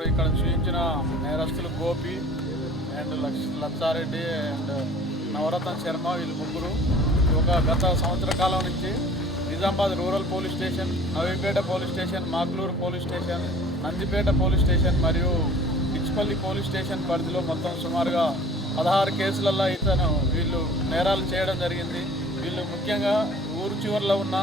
ఇక్కడ చూపించిన నేరస్తులు గోపి అండ్ లచ్చారెడ్డి అండ్ నవరత్న శర్మ వీళ్ళు ముగ్గురు గత సంవత్సర కాలం నుంచి Nizamabad rural police station, Navipet police station, Magluru police station, Nandipet police station మరియు డిచ్పల్లి పోలీస్ స్టేషన్ పరిధిలో మొత్తం సుమారుగా 16 కేసులలో వీళ్ళు నేరాలు చేయడం జరిగింది. వీళ్ళు ముఖ్యంగా ఊరు చివరిలో ఉన్న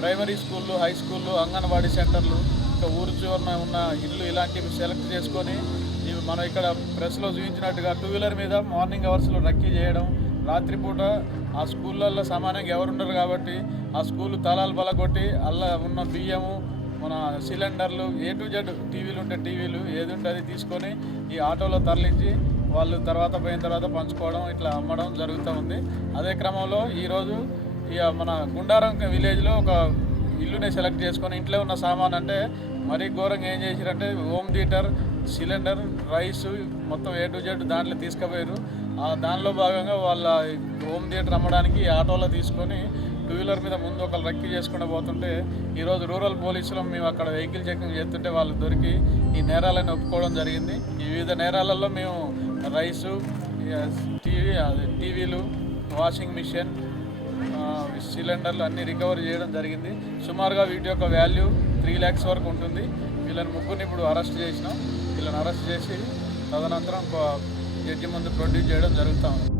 ప్రైమరీ స్కూళ్ళు, హై స్కూళ్ళు, అంగన్వాడీ సెంటర్లు, ఇంకా ఊరు చివరన ఉన్న ఇల్లు ఇలాంటివి సెలెక్ట్ చేసుకొని మనం ఇక్కడ ప్రెస్లో చూపించినట్టుగా 2 వీలర్ మీద మార్నింగ్ అవర్స్లో రక్కీ చేయడం, రాత్రిపూట ఆ స్కూళ్ళల్లో సమానంగా ఎవరుండరు కాబట్టి ఆ స్కూల్ తాళాలు బలగొట్టి అలా ఉన్న బియ్యము, మన సిలిండర్లు, A to Z టీవీలు ఉంటే టీవీలు ఏది ఉంటే అది తీసుకొని ఈ ఆటోలో తరలించి వాళ్ళు పోయిన తర్వాత పంచుకోవడం, ఇట్లా అమ్మడం జరుగుతూ ఉంది. అదే క్రమంలో ఈరోజు మన గుండారం విలేజ్లో ఒక ఇల్లుని సెలెక్ట్ చేసుకొని ఇంట్లో ఉన్న సామాన్ అంటే మరీ ఘోరంగా ఏం చేశారంటే హోమ్ థియేటర్, సిలిండర్, రైసు మొత్తం A to Z దాంట్లో తీసుకుపోయారు. దానిలో భాగంగా వాళ్ళ హోమ్ థియేటర్ అమ్మడానికి ఆటోలో తీసుకొని 2 వీలర్ మీద ముందు ఒకళ్ళు రక్కీ చేసుకుంటూ పోతుంటే ఈరోజు రూరల్ పోలీసులు మేము అక్కడ వెహికల్ చెకింగ్ చేస్తుంటే వాళ్ళు దొరికి ఈ నేరాలను ఒప్పుకోవడం జరిగింది. ఈ వివిధ నేరాలలో మేము రైసు, టీవీలు, వాషింగ్ మిషన్, సిలిండర్లు అన్నీ రికవరీ చేయడం జరిగింది. సుమారుగా వీటి యొక్క వాల్యూ 3 lakhs వరకు ఉంటుంది. వీళ్ళని ముగ్గురిని ఇప్పుడు అరెస్ట్ చేసినాం. వీళ్ళని అరెస్ట్ చేసి తదనంతరం జడ్జి ముందు ప్రొడ్యూస్ చేయడం జరుగుతూ ఉంది.